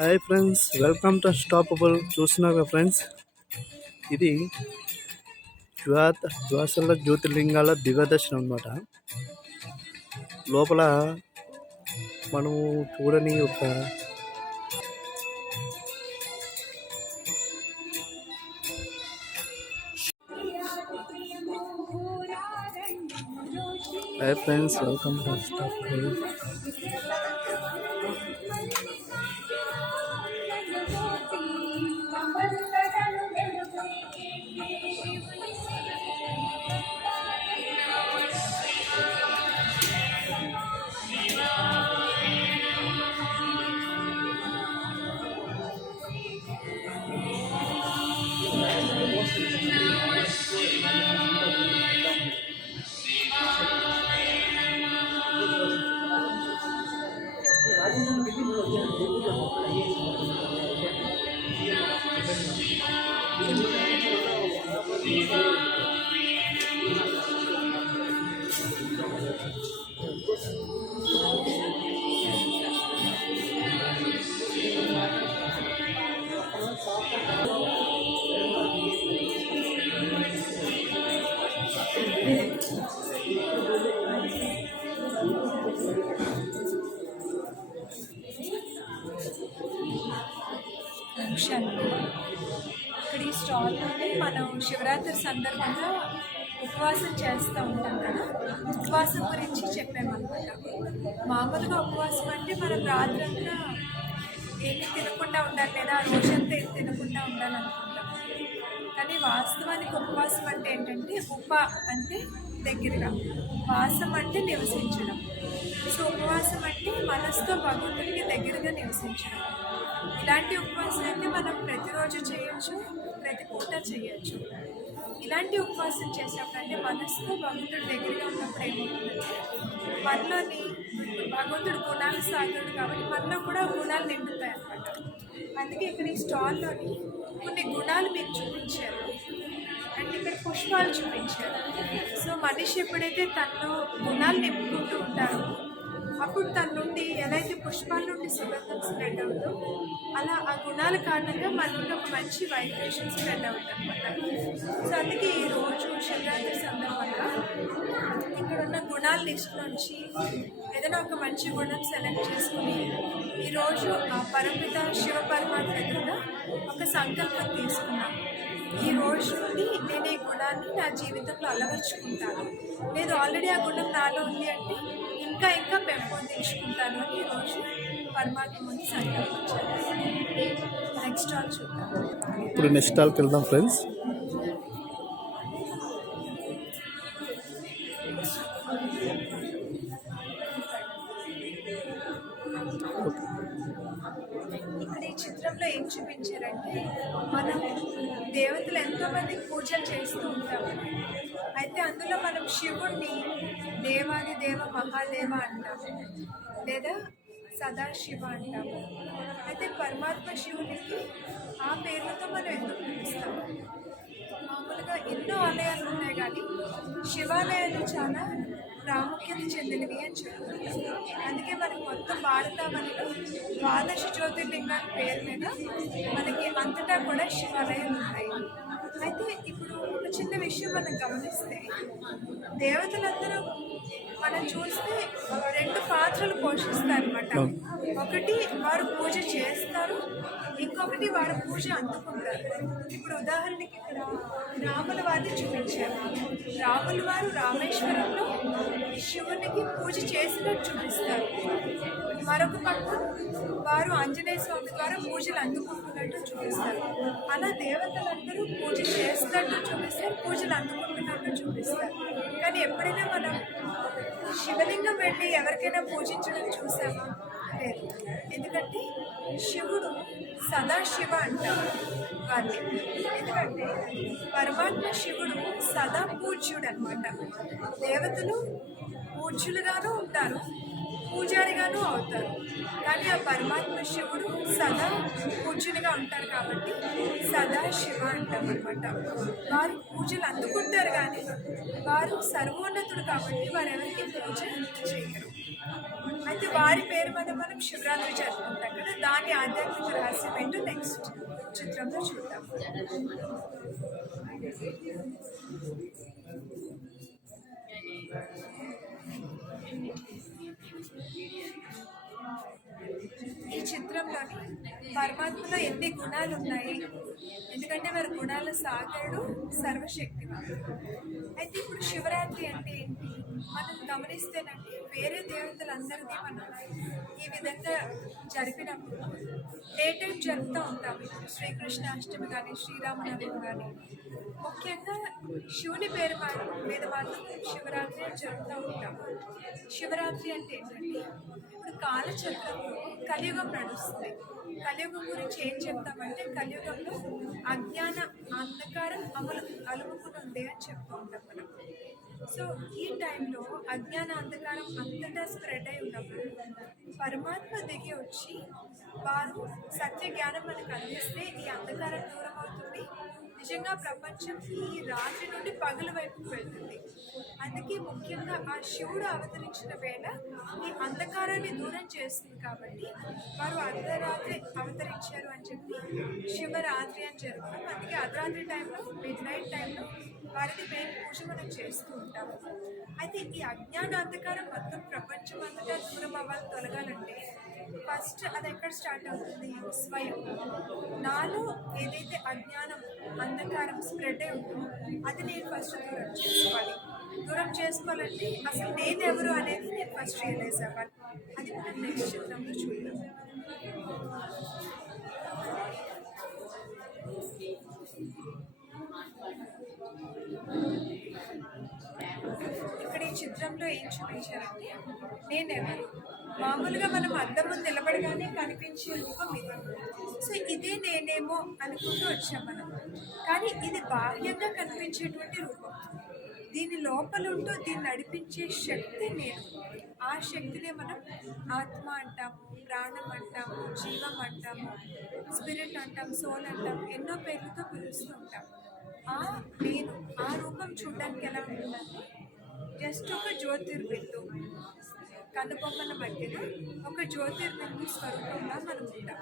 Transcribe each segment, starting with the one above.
Hi friends, welcome to stoppable. చూస్తున్నారు friends, ఇది ద్వాసల జ్యోతిర్లింగాల దివ్యదర్శనం అనమాట. లోపల మనము చూడని ఒక hi friends, welcome to stoppable. ఇక్కడ ఈ స్టాల్లోనే మనం శివరాత్రి సందర్భంగా ఉపవాసం చేస్తూ ఉంటాం కదా. ఉపవాసం గురించి చెప్పామన్నమాట. మామూలుగా ఉపవాసం అంటే మనం రాత్రంతా ఏమి తినకుండా ఉండాలి, లేదా రోజంతా ఏం తినకుండా ఉండాలనుకుంటాం. కానీ వాస్తవానికి ఉపవాసం అంటే ఏంటంటే, అంటే దగ్గరగా, వాసం అంటే నివసించడం. సో ఉపవాసం అంటే మనసుతో భగవంతుడికి దగ్గరగా నివసించడం. ఇలాంటి ఉపవాసం అయితే మనం ప్రతిరోజు చేయొచ్చు, ప్రతి పూట చేయొచ్చు. ఇలాంటి ఉపవాసం చేసినప్పుడు అంటే మనసుతో భగవంతుడి దగ్గరగా ఉన్నప్పుడు ఏమవుతుందంటే, మనలోని భగవంతుడు గుణాలు సాగుతాడు కాబట్టి మనలో కూడా గుణాలు నిండుతాయి అన్నమాట. అందుకే ఇక్కడ ఈ స్టాల్లోని కొన్ని గుణాలు మీకు చూపించారు, అండ్ ఇక్కడ పుష్పాలు చూపించారు. సో మనిషి ఎప్పుడైతే తనలో గుణాలు నింపుకుంటూ ఉంటారో, అప్పుడు తన నుండి ఎలా అయితే పుష్పాల నుండి సుగంధం స్ప్రెడ్ అవుతుందో, అలా ఆ గుణాల కారణంగా మన నుండి ఒక మంచి వైబ్రేషన్ స్ప్రెడ్ అవుతుంది అనమాట. సో అందుకే ఈరోజు శివరాత్రి సందర్భంగా ఇక్కడ ఉన్న గుణాల లిస్ట్ నుంచి ఏదైనా ఒక మంచి గుణం సెలెక్ట్ చేసుకుని ఈరోజు ఆ పరమిత శివ పరమాత్మ ఎదురుగా ఒక సంకల్పం తీసుకున్నాను. ఈ రోజు నుండి నేను ఈ గుణాన్ని నా జీవితంలో అలవర్చుకుంటాను, లేదు ఆల్రెడీ ఆ గుణం నాలో ఉంది అంటే ఇంకా ఇంకా పెంపొందించుకుంటాను అని ఈరోజు పరమాత్మ ముందు సంకల్పించాను. నెక్స్ట్ స్టాల్ చూద్దాం. ఇప్పుడు నెక్స్ట్ స్టాల్కి వెళ్దాం ఫ్రెండ్స్. ఇక్కడ ఈ చిత్రంలో ఏం చూపించారంటే, మనం దేవతలు ఎంతోమంది పూజలు చేస్తూ ఉంటాము. అయితే అందులో మనం శివుణ్ణి దేవాది దేవ మహాదేవ అంటాము, లేదా సదాశివ అంటాము. అయితే పరమాత్మ శివునికి ఆ పేర్లతో మనం ఎందుకు పిలుస్తాము? మామూలుగా ఎన్నో ఆలయాలు ఉన్నాయి, కానీ శివాలయాలు చాలా ప్రాముఖ్యత చెందినవి అని చెప్తుంటాం. అందుకే మనకి మొత్తం భారతావనిలో ద్వాదశ జ్యోతిర్లింగాల పేరు మీద మనకి అంతటా కూడా శివాలయాలు ఉన్నాయి. అయితే ఇప్పుడు ఒక చిన్న విషయం మనం గమనిస్తే, దేవతలందరూ మనం చూస్తే రెండు పాత్రలు పోషిస్తారన్నమాట. ఒకటి వారు పూజ చేస్తారు, ఇంకొకటి వారు పూజ అందుకుంటారు. ఇప్పుడు ఉదాహరణకి ఇక్కడ రాముల వారిని చూపించారు. రాముల వారు రామేశ్వరంలో శివునికి పూజ చేసినట్టు చూపిస్తారు. మరొక పక్క వారు ఆంజనేయ స్వామి ద్వారా పూజలు అందుకుంటున్నట్టు చూపిస్తారు. అలా దేవతలందరూ పూజ చేస్తున్నట్టు చూపిస్తారు, పూజలు అందుకుంటున్నట్టు చూపిస్తారు. కానీ ఎప్పుడైనా మనం శివలింగం వెళ్ళి ఎవరికైనా పూజించడం చూసామా? లేదు. ఎందుకంటే శివుడు సదాశివ అంటారు వారిని. ఎందుకంటే పరమాత్మ శివుడు సదా పూజ్యుడు అనమాట. దేవతలు పూజ్యులుగాను ఉంటారు, పూజారిగాను అవుతారు. కానీ ఆ పరమాత్మ శివుడు సదా పూజ్యునిగా ఉంటారు కాబట్టి సదా శివ అంటాం అనమాట. వారు పూజలు అందుకుంటారు కానీ వారు సర్వోన్నతుడు కాబట్టి వారు ఎవరికి పూజ చేయరు. అయితే వారి పేరు మీద మనం శివరాత్రి జరుపుకుంటాం కదా, దాని ఆధ్యాత్మిక రహస్యం ఏంటో నెక్స్ట్ చిత్రంలో చూద్దాం. ఈ చిత్రంలోని పరమాత్మలో ఎన్ని గుణాలు ఉన్నాయి, ఎందుకంటే వారి గుణాల సాగరుడు సర్వశక్తివంతుడు. అయితే ఇప్పుడు శివరాత్రి అంటే ఏంటి మనం గమనిస్తేనండి, వేరే దేవతలందరినీ మనం ఈ విధంగా జరిపినప్పుడు డే టైం జరుపుతూ ఉంటాం. శ్రీకృష్ణాష్టమి కానీ శ్రీరామనవమి కానీ ముఖ్యంగా శివుని పేరు మీద మాత్రం శివరాత్రి అని జరుపుతూ ఉంటాం. శివరాత్రి అంటే ఏంటంటే ఇప్పుడు కాలచక్రంలో కలియుగం నడుస్తుంది. కలియుగం గురించి ఏం చెప్తామంటే కలియుగంలో అజ్ఞాన అంధకారం అలుముకుని ఉంది అని చెప్తూ ఉంటాం మనం. సో ఈ టైంలో అజ్ఞాన అంధకారం అంతటా స్ప్రెడ్ అయి ఉన్నప్పుడు పరమాత్మ దిగి వచ్చి వారు సత్య జ్ఞానం మనకు అందిస్తే ఈ అంధకారం దూరం అవుతుంది. నిజంగా ప్రపంచం ఈ రాత్రి నుండి పగల వైపుకు వెళ్తుంది. అందుకే ముఖ్యంగా ఆ శివుడు అవతరించిన వేళ ఈ అంధకారాన్ని దూరం చేస్తుంది కాబట్టి వారు అర్ధరాత్రి అవతరించారు అని చెప్పి శివరాత్రి అని జరుగుతాం. అందుకే అర్ధరాత్రి టైంలో మిడ్ నైట్ టైంలో వారికి మెయిన్ పూజ మనం చేస్తూ ఉంటాము. అయితే ఈ అజ్ఞాన అంధకారం మొత్తం ప్రపంచం అంతటా దూరం అవ్వాలి, తొలగాలంటే ఫస్ట్ అది ఎక్కడ స్టార్ట్ అవుతుంది? స్వయం. నాలో ఏదైతే అజ్ఞానం అంధకారం స్ప్రెడ్ అయి ఉంటుందో అది నేను ఫస్ట్ దూరం చేసుకోవాలి. దూరం చేసుకోవాలంటే అసలు నేను ఎవరు అనేది నేను ఫస్ట్ రియలైజ్ అవ్వాలి. అది మనం నెక్స్ట్ చిత్రంలో చూద్దాం. ఇక్కడ ఈ చిత్రంలో ఏం చూపించారంటే నేనెవరు. మామూలుగా మనం అద్దం ముందు నిలబడగానే కనిపించే రూపం ఇది. సో ఇదే నేనేమో అనుకుంటూ వచ్చాం మనం, కానీ ఇది బాహ్యంగా కనిపించేటువంటి రూపం. దీని లోపల ఉంటూ దీన్ని నడిపించే శక్తి నేను. ఆ శక్తినే మనం ఆత్మ అంటాము, ప్రాణం అంటాము, జీవం అంటాము, స్పిరిట్ అంటాం, సోల్ అంటాం, ఎన్నో పేర్లతో పిలుస్తూ ఉంటాం. ఆ నేను ఆ రూపం చూడడానికి ఎలా ఉంటుందంటే జస్ట్ ఒక జ్యోతిర్బిందు, కనుబొమ్మల మధ్యలో ఒక జ్యోతిర్బిందు స్వరూపంగా మనం ఉంటాం.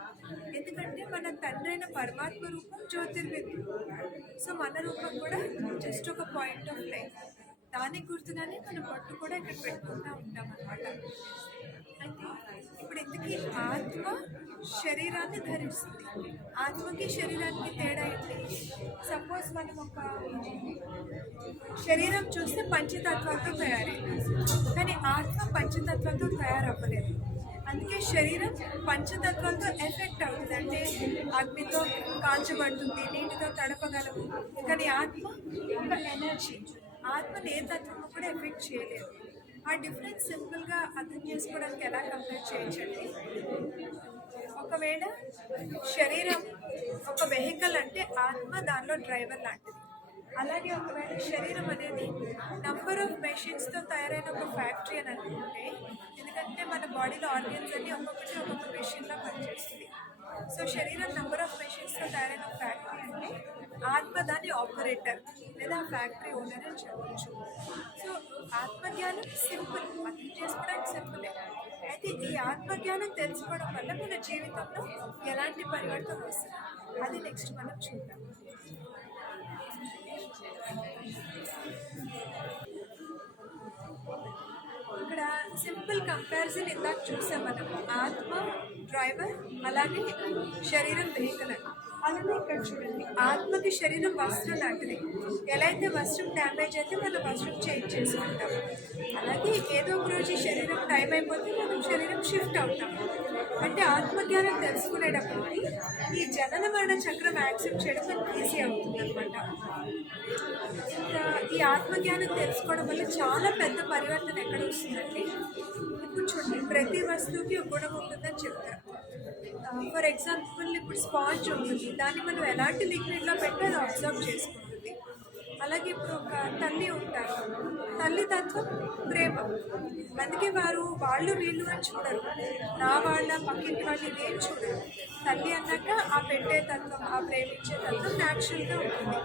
ఎందుకంటే మన తండ్రి అయిన పరమాత్మ రూపం జ్యోతిర్బిందు. సో మన రూపం కూడా జస్ట్ ఒక పాయింట్ ఆఫ్ లైఫ్. దానికి గుర్తుగానే మన పట్టు కూడా ఇక్కడ పెట్టుకుంటూ ఉంటాం అన్నమాట. అయితే ఇప్పుడు ఇంతకీ ఆత్మ శరీరాన్ని ధరిస్తుంది. ఆత్మకి శరీరానికి తేడా ఏంటి? సపోజ్ మనం ఒక శరీరం చూస్తే పంచతత్వాలతో తయారైంది, కానీ ఆత్మ పంచతత్వాలతో తయారవ్వలేదు. అందుకే శరీరం పంచతత్వాలతో ఎఫెక్ట్ అవుతుంది. అంటే అగ్నితో కాల్చబడుతుంది, నీటితో తడపగలము, కానీ ఆత్మ ఒక ఎనర్జీ. ఆత్మని ఏ తత్వము కూడా ఎఫెక్ట్ చేయలేదు. ఆ డిఫరెన్స్ సింపుల్గా అర్థం చేసుకోవడానికి ఎలా కంపేర్ చేయొచ్చండి? ఒకవేళ శరీరం ఒక వెహికల్ అంటే ఆత్మ దానిలో డ్రైవర్ లాంటిది. అలాగే ఒకవేళ శరీరం అనేది నంబర్ ఆఫ్ మెషిన్స్తో తయారైన ఒక ఫ్యాక్టరీ అని అనుకుంటే, ఎందుకంటే మన బాడీలో ఆర్గన్స్ అన్ని ఒక్కొక్కటి ఒక్కొక్క మెషిన్లో పనిచేస్తుంది. సో శరీరం నంబర్ ఆఫ్ మెషిన్స్తో తయారైన ఫ్యాక్టరీ అంటే ఆత్మ దాని ఆపరేటర్ లేదా ఫ్యాక్టరీ ఓనర్ అని చెప్పవచ్చు. సో ఆత్మజ్ఞానం సింపుల్, అర్థం చేసుకోవడానికి సింపులే. అయితే ఈ ఆత్మజ్ఞానం తెలుసుకోవడం వల్ల మన జీవితంలో ఎలాంటి పరివర్తన వస్తుంది అది నెక్స్ట్ మనం చూద్దాం. ఇక్కడ సింపుల్ కంపారిజన్ ఇందాక చూసాం మనం, ఆత్మ డ్రైవర్ అలాగే శరీరం వెహికల్ అని. అలాగే ఇక్కడ చూడండి, ఆత్మకి శరీరం వస్త్రం లాంటిది. ఎలా అయితే వస్త్రం డ్యామేజ్ అయితే మనం వస్త్రం చేంజ్ చేసుకుంటాం, అలాగే ఏదో ఒక రోజు శరీరం టైం అయిపోతే మనం శరీరం షిఫ్ట్ అవుతాం. అంటే ఆత్మజ్ఞానం తెలుసుకునేటప్పటికి ఈ జనన మరణ చక్రం యాక్సెప్ట్ చేయడం మనకి ఈజీ అవుతుంది అనమాట. ఇంకా ఈ ఆత్మజ్ఞానం తెలుసుకోవడం వల్ల చాలా పెద్ద పరివర్తన ఎక్కడ వస్తుందంటే, ఇప్పుడు చూడండి, ప్రతి వస్తువుకి ఒక గుణం ఉంటుందని చెప్తారు. ఫర్ ఎగ్జాంపుల్ ఇప్పుడు స్పాంజ్ ఉంటుంది, దాన్ని మనం ఎలాంటి లిక్విడ్లో పెట్టి అది అబ్జర్వ్ చేసుకుంటుంది. అలాగే ఇప్పుడు ఒక తల్లి ఉంటారు, తల్లి తత్వం ప్రేమ. అందుకే వాళ్ళు వీళ్ళు అని చూడరు, నా వాళ్ళ పక్కింటి వాళ్ళు ఇవేం చూడరు. తల్లి అన్నాక ఆ పెట్టే తత్వం, ఆ ప్రేమించే తత్వం న్యాచురల్గా ఉంటుంది.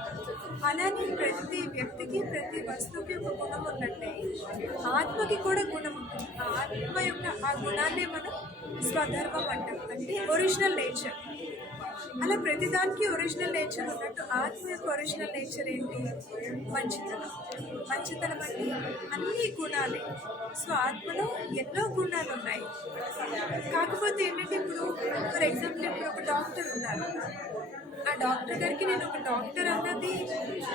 అలానే ప్రతి వ్యక్తికి ప్రతి వస్తువుకి ఒక గుణం ఉన్నట్టే ఆత్మకి కూడా గుణం ఉంటుంది. ఆ ఆత్మ యొక్క ఆ గుణాన్నే మనం స్వధర్మం అంటాం, అంటే ఒరిజినల్ నేచర్. అలా ప్రతిదానికి ఒరిజినల్ నేచర్ ఉన్నట్టు ఆత్మ యొక్క ఒరిజినల్ నేచర్ ఏంటి? మంచితనం. మంచితనం అంటే అన్ని గుణాలే. సో ఆత్మలో ఎన్నో గుణాలు ఉన్నాయి. కాకపోతే ఏంటంటే ఇప్పుడు ఫర్ ఎగ్జాంపుల్ ఇప్పుడు ఒక డాక్టర్ ఉన్నారు, ఆ డాక్టర్ గారికి నేను ఒక డాక్టర్ అన్నది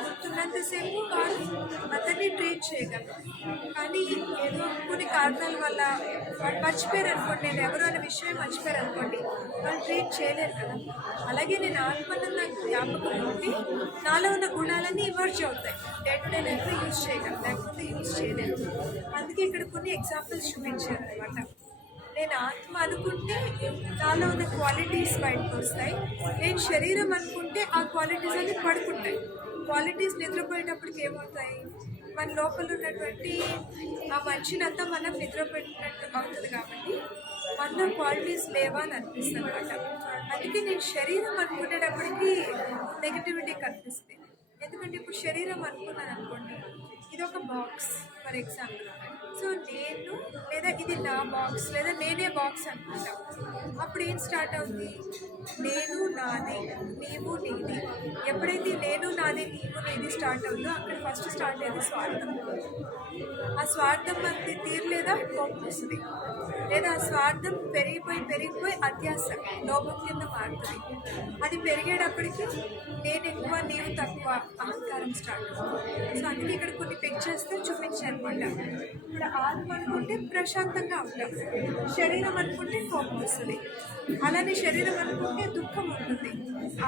గుర్తున్నంతసేపు వారు అతన్ని ట్రీట్ చేయగలను. కానీ ఏదో కొన్ని కారణాల వల్ల వాళ్ళు మర్చిపోయారు అనుకోండి, నేను ఎవరు అనే విషయం మర్చిపోయారు అనుకోండి, వాళ్ళు ట్రీట్ చేయలేరు కదా. అలాగే నేను ఆత్మను నాకు జ్ఞాపకం ఉంటే నాలో ఉన్న గుణాలన్నీ ఇమర్జ్ అవుతాయి, డే టు డే లైఫ్లో యూజ్ చేయగలను, లేకపోతే యూజ్ చేయలేను. అందుకే ఇక్కడ కొన్ని ఎగ్జాంపుల్స్ చూపించారు అనమాట. నేను ఆత్మ అనుకుంటే నాలో ఉన్న క్వాలిటీస్ బయటకు వస్తాయి, నేను శరీరం అనుకుంటే ఆ క్వాలిటీస్ అన్ని పడుకుంటాయి. క్వాలిటీస్ నిద్రపోయేటప్పటికి ఏమవుతాయి? మన లోపల ఉన్నటువంటి ఆ మనిషినంతా మనం నిద్రపెట్టినట్టు అవుతుంది. కాబట్టి మనలో క్వాలిటీస్ లేవా అని అనిపిస్తుంది అనమాట. అందుకే నేను శరీరం అనుకునేటప్పటికి నెగిటివిటీ కనిపిస్తుంది. ఎందుకంటే ఇప్పుడు శరీరం అనుకున్నాను అనుకోండి, ఇది ఒక బాక్స్ ఫర్ ఎగ్జాంపుల్. సో నేను లేదా ఇది నా బాక్స్ లేదా నేనే బాక్స్ అనుకుంటాం. అప్పుడు ఏం స్టార్ట్ అవుతుంది? నేను నాది, నీవు నీది. ఎప్పుడైతే నేను నాది నీవు నీది స్టార్ట్ అవుతుందో అక్కడ ఫస్ట్ స్టార్ట్ అయ్యేది స్వార్థం. ఆ స్వార్థం మనకి తీరలేదా కోపం వస్తుంది, లేదా ఆ స్వార్థం పెరిగిపోయి అత్యాస లోపం కింద మారుతుంది. అది పెరిగేటప్పటికి నేను ఎక్కువ నీవు తక్కువ అహంకారం స్టార్ట్ అవుతుంది. సో అందుకే ఇక్కడ కొన్ని పిక్చర్స్తో చూపించాను అనమాట. ఇప్పుడు ఆత్మ అనుకుంటే ప్రశాంతంగా ఉంటాం, శరీరం అనుకుంటే కోపం వస్తుంది. అలానే శరీరం అనుకుంటే దుఃఖం ఉంటుంది,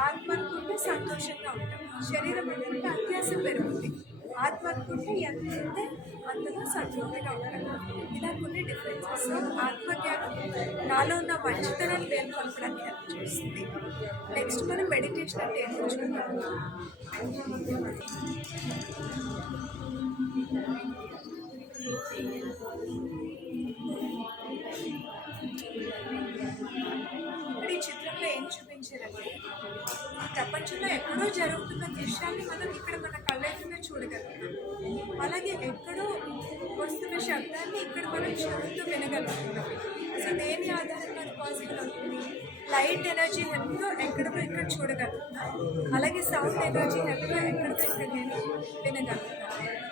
ఆత్మ అనుకుంటే సంతోషంగా ఉంటాం. శరీరం అనుకుంటే అత్యాసం పెరుగుతుంది, ఆత్మ అనుకుంటే ఎంత ఉంటే అంతలో సంతృప్తిగా ఉంటాం. ఇలా కొన్ని డిఫరెన్సెస్. ఆత్మజ్ఞానం నాలో ఉన్న మంచితనాన్ని మేల్కొల్పడానికి హెల్ప్ చేస్తుంది. నెక్స్ట్ మనం మెడిటేషన్ అంటే ఏంటో చూద్దాం. ఇక్కడ ఈ చిత్రంలో ఏం చూపించారంటే, ఈ ప్రపంచంలో ఎక్కడో జరుగుతున్న దృశ్యాన్ని మనం ఇక్కడ మన కళ్ళెదురుగా చూడగలుగుతాం. అలాగే ఎక్కడో వస్తున్న శబ్దాన్ని ఇక్కడ మనం చెవులతో వినగలుగుతున్నాం. సో దేని ఆధారంగా అది పాసిబుల్ అవుతుంది? లైట్ ఎనర్జీ హెల్ప్తో ఎక్కడికో ఇక్కడ చూడగలుగుతాం, అలాగే సౌండ్ ఎనర్జీ హెల్ప్తో ఎక్కడికో ఇక్కడ నేను వినగలుగుతాను.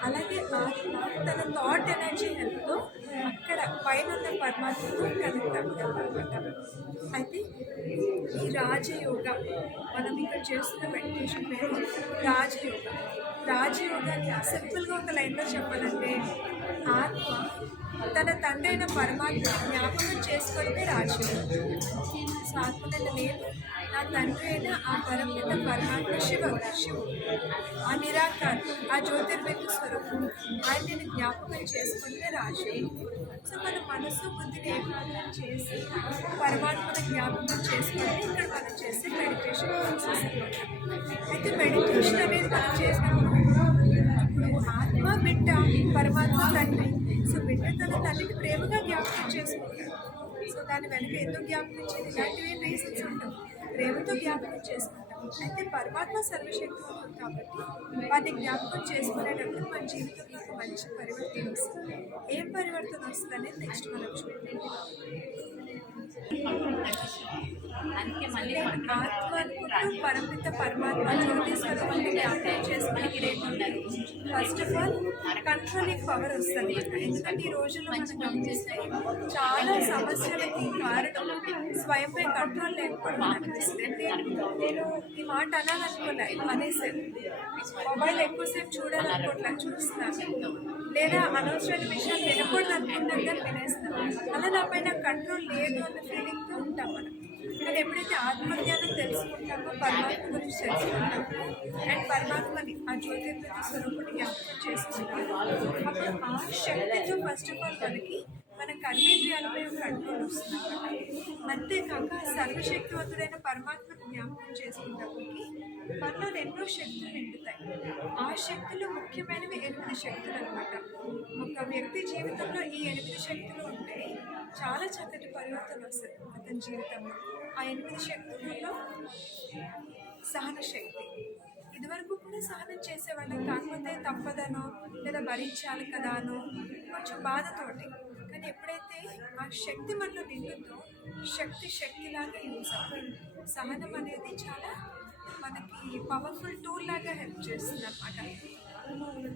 అలాగే ఆత్మ తన థాట్ ఎనర్జీ హెల్ప్తో అక్కడ పైన ఉన్న పరమాత్మతో కనెక్ట్ అవ్వగలమన్నమాట. అయితే ఈ రాజయోగ మనం ఇక్కడ చేస్తున్న మెడిటేషన్ పేరు రాజయోగ. రాజయోగాన్ని సింపుల్గా ఒక లైన్లో చెప్పాలంటే, ఆత్మ తన తండ్రి అయిన పరమాత్మ జ్ఞాపకం చేసుకోవడమే రాజయోగం. సో ఆత్మనైన నేను నా తండ్రి అయిన ఆ పరమిత పరమాత్మ శివుడు, ఆ నిరాకారం, ఆ జ్యోతిర్బిందు స్వరూపం, ఆయన నేను జ్ఞాపకం చేసుకుంటే రాజయోగం. సో మన మనసు బుద్ధిని ఏకాగ్రం చేసి పరమాత్మను జ్ఞాపకం చేసుకుంటే ఇక్కడ మనం చేసే మెడిటేషన్ ప్రాసెస్ అనమాట. అయితే మెడిటేషన్ అనేది మనం చేసినప్పుడు ఆత్మ బిడ్డ పరమాత్మ తండ్రి. సో బిడ్డ తన తల్లిని ప్రేమగా జ్ఞాపకం చేసుకుంటాడు. సో దాని వెనక ఎందుకు జ్ఞాపకం చేయాలి? ఇలాంటివి రీజన్స్ ఉంటాం, ప్రేమతో జ్ఞాపకం చేసుకుంటాం. అయితే పరమాత్మ సర్వశక్తి ఉంటుంది కాబట్టి వాటిని జ్ఞాపకం చేసుకునేటప్పుడు మన జీవితంలో ఒక మంచి పరివర్తన వస్తుంది. ఏం పరివర్తన వస్తుంది అనేది నెక్స్ట్ మనం చూద్దాం. ఆత్మ అనుకుంటూ పరమిత పరమాత్మ జ్యోతి స్వరూపాన్ని జ్ఞాపకం చేసుకుని లేకుంటారు. First of all controlling power వస్తుంది. ఎందుకంటే ఈ రోజుల్లో మనం గమనిస్తే చాలా సమస్యలకి కారణం స్వయంపై కంట్రోల్ లేకపోవడం అనిపిస్తుంది. అంటే నేను ఈ మాట అనాలనుకోలే అనేసాను, మొబైల్ ఎక్కువసేపు చూడాలనుకోవట్లా చూస్తున్నాను, లేదా అనవసరమైన విషయాలు వినకూడదు అనుకుంటాను కానీ వినేస్తాను. అలా నా పైన కంట్రోల్ లేదు అన్న ఫీలింగ్తో ఉంటాం మనం. కానీ ఎప్పుడైతే ఆత్మజ్ఞానం తెలుసుకుంటామో, పరమాత్మ గురించి తెలుసుకుంటామో అండ్ పరమాత్మని ఆ జ్యోతిర్బిందు స్వరూపుని జ్ఞాపకం చేసుకుంటామో, అప్పుడు ఆ శక్తితో ఫస్ట్ ఆఫ్ ఆల్ మన కర్మేంద్రియాలపై కంట్రోల్ వస్తుంది. అంతేకాక సర్వశక్తివంతుడైన పరమాత్మను జ్ఞాపకం చేసుకున్నప్పటికీ మనలో ఎన్నో శక్తులు నిండుతాయి. ఆ శక్తులు ముఖ్యమైనవి 8 శక్తులు అనమాట. ఒక వ్యక్తి జీవితంలో ఈ 8 శక్తులు ఉంటే చాలా చక్కటి పరివర్తన వస్తుంది అతని జీవితంలో. ఆ 8 శక్తులలో సహన శక్తి. ఇదివరకు కూడా సహనం చేసేవాళ్ళం, కాకపోతే తప్పదనో లేదా భరించాలి కదా అనో కొంచెం బాధతోటి. కానీ ఎప్పుడైతే ఆ శక్తి మనలో నిండుతో శక్తిలాగా యూజ్ అవుతుంది. సహనం అనేది చాలా మనకి పవర్ఫుల్ టూల్ లాగా హెల్ప్ చేస్తుంది అనమాట.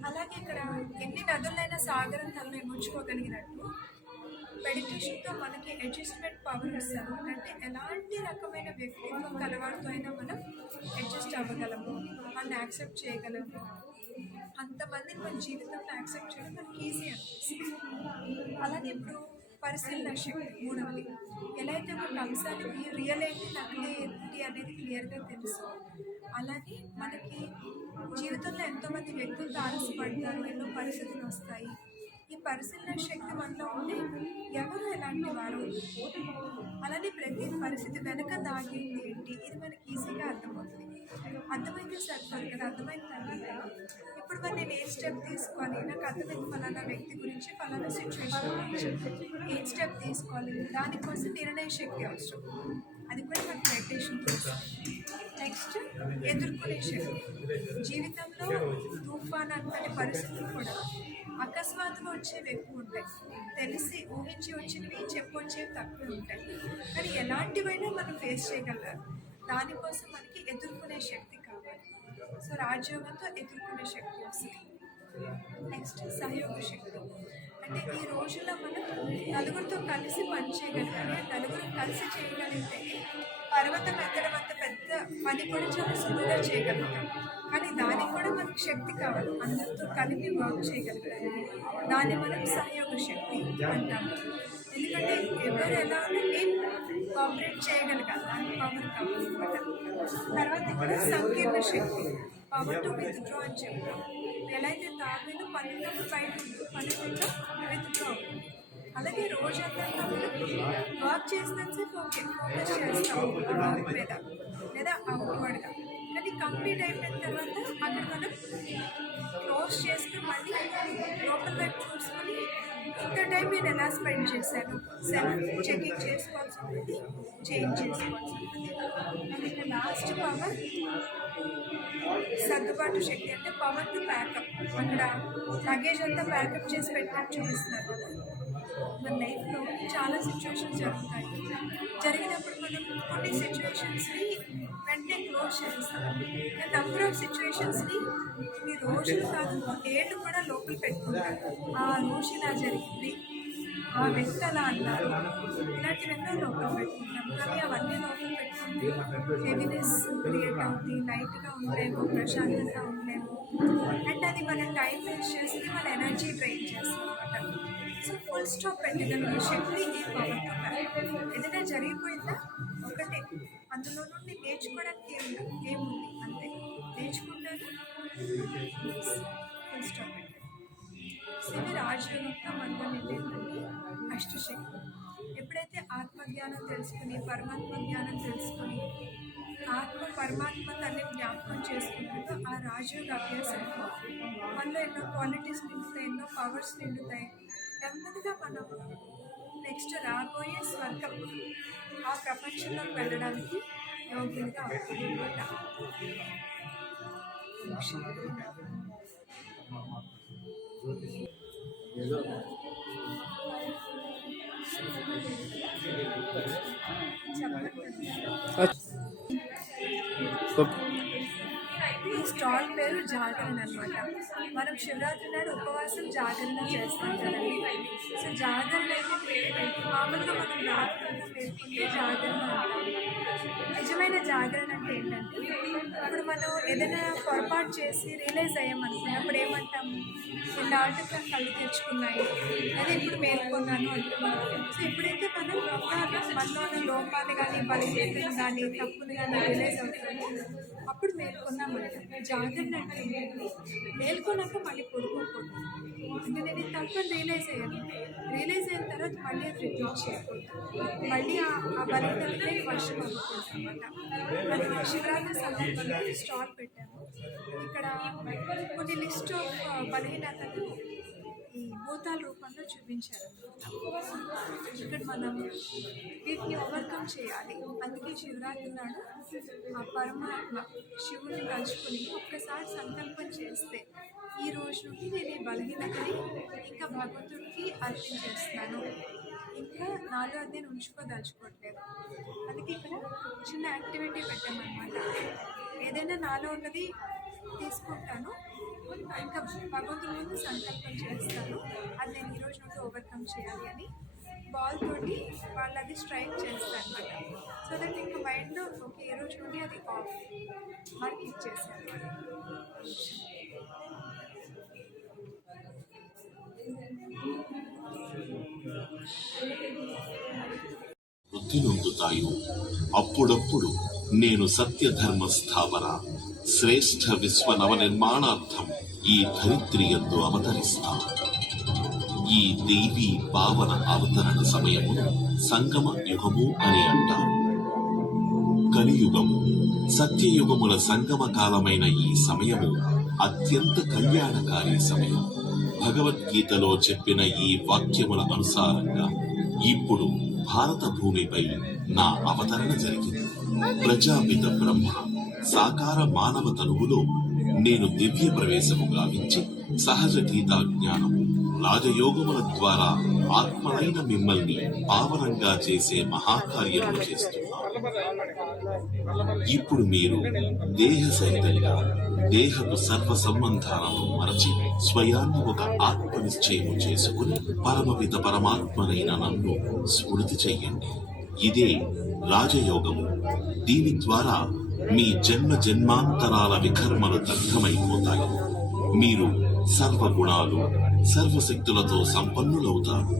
అలాగే ఇక్కడ ఎన్ని నదులైనా సాగరం తనలో ఇముడ్చుకోగలిగినట్టు మెడిటేషన్తో మనకి అడ్జస్ట్మెంట్ పవర్ వస్తుంది. అంటే ఎలాంటి రకమైన వ్యక్తిత్వం కలవాడితో అయినా మనం అడ్జస్ట్ అవ్వగలము, మనల్ని యాక్సెప్ట్ చేయగలము. అంతమందిని మన జీవితంలో యాక్సెప్ట్ చేయడం మనకి ఈజీ అనిపిస్తుంది. అలాగే ఇప్పుడు పరిశీలన శక్తి మూడవది. ఎలా అయితే ఒక అంశానికి రియల్ ఏంటి నకిలీ ఏంటి అనేది క్లియర్గా తెలుసు, అలాగే మనకి జీవితంలో ఎంతోమంది వ్యక్తులు తారసపడతారు, ఎన్నో పరిస్థితులు వస్తాయి. ఈ పరిశీలన శక్తి మనలో ఉంటే ఎవరు ఎలాంటి వారు, అలానే ప్రతి పరిస్థితి వెనక దాగింది ఏంటి, ఇది మనకి ఈజీగా అర్థమవుతుంది. అర్థమైతే సరిపోదు కదా. అర్థమైన తర్వాత ఇప్పుడు మరి నేను ఏ స్టెప్ తీసుకోవాలి, నాకు అర్థమైంది ఫలానా వ్యక్తి గురించి, ఫలానా సిచ్యువేషన్ గురించి ఏ స్టెప్ తీసుకోవాలి, దానికోసం నిర్ణయ శక్తి అవసరం. అది కూడా మనకి మెడిటేషన్ కోసం. నెక్స్ట్ ఎదుర్కొనే శక్తి. జీవితంలో తుఫాన్ అంతటి పరిస్థితులు కూడా అకస్మాత్తుగా వచ్చేవి ఎక్కువ ఉంటాయి, తెలిసి ఊహించి వచ్చినవి చెప్పొచ్చేవి తక్కువ ఉంటాయి. కానీ ఎలాంటివైనా మనం ఫేస్ చేయగలగాలి. దానికోసం మనకి ఎదుర్కొనే శక్తి కావాలి. సో రాజయోగంతో ఎదుర్కొనే శక్తి వస్తుంది. నెక్స్ట్ సహయోగ శక్తి. అంటే ఈ రోజుల్లో మనం నలుగురితో కలిసి పని చేయగలిగాలి. నలుగురు కలిసి చేయగలిగితే పర్వతం ఎక్కడం అంత పెద్ద పని కూడా చాలా సులువుగా చేయగలుగుతాం. కానీ దానికి కూడా మనకు శక్తి కావాలి, అందరితో కలిపి వర్క్ చేయగలగాలి. దాన్ని మనం సహయోగ శక్తి అంటాము. ఎందుకంటే ఎవరు ఎలా ఉన్నా నేను కోఆపరేట్ చేయగలగాలి, దానికి పవర్ కావాలన్నమాట. తర్వాత ఇక్కడ సంకీర్ణ శక్తి, పవర్ టు విత్డ్రా అని చెప్తాం. ఎలా అయితే తాబేలు పన్నెండు బయట పన్నెండు విత్డ్రా. అలాగే రోజంతా వర్క్ చేసినంతసేపు ఓకే ఫోకస్ చేస్తాం ఆ వర్క్ మీద లేదా అవుట్వర్డ్గా. కానీ కంప్లీట్ అయిపోయిన తర్వాత అక్కడ మనం క్లోజ్ చేసుకుని మళ్ళీ లోపల వైపు చూసుకొని ఇంత టైం నేను ఎలా స్పెండ్ చేశాను సెల్ఫ్ చెకింగ్ చేసుకోవాల్సి ఉంటుంది, చేంజ్ చేసుకోవాల్సి ఉంటుంది. ఇంకా లాస్ట్ పవర్ సర్దుబాటు శక్తి. అంటే పవర్ టు బ్యాకప్. అక్కడ లగేజ్ అంతా బ్యాకప్ చేసి పెట్టినట్టు చూపిస్తున్నారు కదా. మన లైఫ్లో చాలా సిచ్యువేషన్స్ జరుగుతాయి. జరిగినప్పుడు మనం కొన్ని సిచ్యువేషన్స్ని వెంటనే క్లోజ్ చేస్తాం. నంబర్ ఆఫ్ సిచ్యువేషన్స్ని ఈ రోజులు కాదు ఏళ్ళు కూడా లోపల పెట్టుకుంటారు. ఆ రోజు ఇలా జరిగింది, ఆ వ్యక్తి అలా అన్నారు, ఇలాంటివెన్నో లోపల పెట్టుకుంటాం. కానీ అవన్నీ లోపల పెట్టుకుంటే హెవీనెస్ క్రియేట్ అవుతుంది, లైట్గా ఉండలేము, ప్రశాంతంగా ఉండలేము. అండ్ అది మన టైం వేస్ట్ చేసి మన ఎనర్జీ డ్రైన్ చేస్తాం అనమాట. సో ఫుల్ స్టాప్ పెట్టగలిగే శక్తి ఈ పవర్తో బ్యాక్. ఏదైనా జరిగిపోయిందా ఒకటే, అందులో నుండి నేర్చుకోవడానికి ఏముంది అంతే, నేర్చుకుంటాను ఫుల్ స్టాప్ పెట్టాను. సో ఇవి రాజయోగంలో మనలో నిండేటువంటి అష్టశక్తి. ఎప్పుడైతే ఆత్మజ్ఞానం తెలుసుకుని పరమాత్మ జ్ఞానం తెలుసుకుని ఆత్మ పరమాత్మ తల్లి జ్ఞాపకం చేసుకుంటుందో ఆ రాజయోగ అభ్యాసంలో మనలో ఎన్నో క్వాలిటీస్ నిండుతాయి, ఎన్నో పవర్స్ నిండుతాయి. నెమ్మదిగా మనం నెక్స్ట్ రాబోయే స్వర్గం ఆ ప్రపంచంలోకి వెళ్ళడానికి యోగ్యులుగా అవుతుంది అనమాట. ఈ స్టాల్ పేరు జాగరణ అనమాట. మనం శివరాత్రి నాడు ఉపవాసం జాగరణ చేస్తాం కదండి. సో జాగరణ అయితే మామూలుగా మనం రాత్రి పేర్కొంటే జాగరణ అంటాం. నిజమైన జాగరణ అంటే ఏంటంటే ఇప్పుడు మనం ఏదైనా పొరపాటు చేసి రియలైజ్ అయ్యామనుకున్నప్పుడు ఏమంటాము, ఇన్నాళ్ళకి కళ్ళు తెచ్చుకున్నాయి, అదే ఇప్పుడు మేల్కొన్నాను అంటున్నాం. సో ఎప్పుడైతే మనం మనలో ఉన్న లోపాలు కానీ బలహీనతలు కానీ తప్పులు కానీ రియలైజ్ అవుతామో అప్పుడు మేల్కొన్నామంటాం. జాగ్రత్త అంటే ఏంటి? మేల్కొన్నాక మళ్ళీ పడుకోకూడదు. అంటే నేను ఇది తప్పని రియలైజ్ అయిన తర్వాత మళ్ళీ అది రిపీట్ చేయకూడదు. మళ్ళీ ఆ బలహీనతలే ఫస్ట్ పడుకుంటాం అన్నమాట. అది శివరాత్రి సందర్భంగా స్టాల్ పెట్టాము. ఇక్కడ కొన్ని లిస్ట్ ఆఫ్ బలహీనతలు ఈ భూతాల రూపంలో చూపించారు. ఇక్కడ మనం వీటిని ఓవర్కమ్ చేయాలి. అందుకే శివరాత్రి నాడు ఆ పరమాత్మ శివుని తలుచుకుని ఒక్కసారి సంకల్పం చేస్తే ఈ రోజు నుండి నేను ఈ బలహీనతని ఇంకా భగవంతుడికి అర్పించేస్తాను, ఇంకా నాలో అది నేను ఉంచుకోదలుచుకోవట్లేదు. అందుకే ఇక్కడ చిన్న యాక్టివిటీ పెట్టామన్నమాట. ఏదైనా నాలో ఉన్నది తీసుకుంటాను, ఇంకా భగవంతుడి ముందు సంకల్పం చేస్తాను, అది నేను ఈరోజు నుండి ఓవర్కమ్ చేయాలి అని బాల్ తోటి వాళ్ళు అది స్ట్రైక్ చేస్తారు అనమాట. సో దట్ ఇంకా మైండ్లో ఓకే ఏ రోజు నుండి అది ఆఫ్ మార్క్ ఇచ్చేసాను. వృద్ధి నొందుతాయో అప్పుడప్పుడు నేను సత్యధర్మ స్థాపన శ్రేష్ఠ విశ్వ నవ నిర్మాణార్థం ఈ ధరిత్రియందు అవతరిస్తా. ఈ దేవీ పావన అవతరణ సమయమును సంగమ యుగము అని అంటారు. కలియుగము సత్యయుగముల సంగమ కాలమైన ఈ సమయము అత్యంత కళ్యాణకారి సమయం. భగవద్గీతలో చెప్పిన ఈ వాక్యముల అనుసారంగా ఇప్పుడు భారత భూమిపై నా అవతరణ జరిగింది. ప్రజాపిత బ్రహ్మ సాకార మానవ తనువులో నేను దివ్య ప్రవేశము గావించి సహజ గీతా జ్ఞానము రాజయోగముల ద్వారా ఆత్మలైన మిమ్మల్ని పావనంగా చేసే మహాకార్యము చేస్తున్నాను. ఇప్పుడు మీరు దేహ సహితంగా దేహపు సర్వ సంబంధాలను మరచి స్వయాన్ని ఒక ఆత్మ నిశ్చయము చేసుకుని పరమపిత పరమాత్మనైన నన్ను స్మృతి చెయ్యండి. ఇదే రాజయోగము. దీని ద్వారా మీ జన్మ జన్మాంతరాల వికర్మలు దగ్ధమైపోతాయి. మీరు సర్వగుణాలు సర్వశక్తులతో సంపన్నులవుతారు.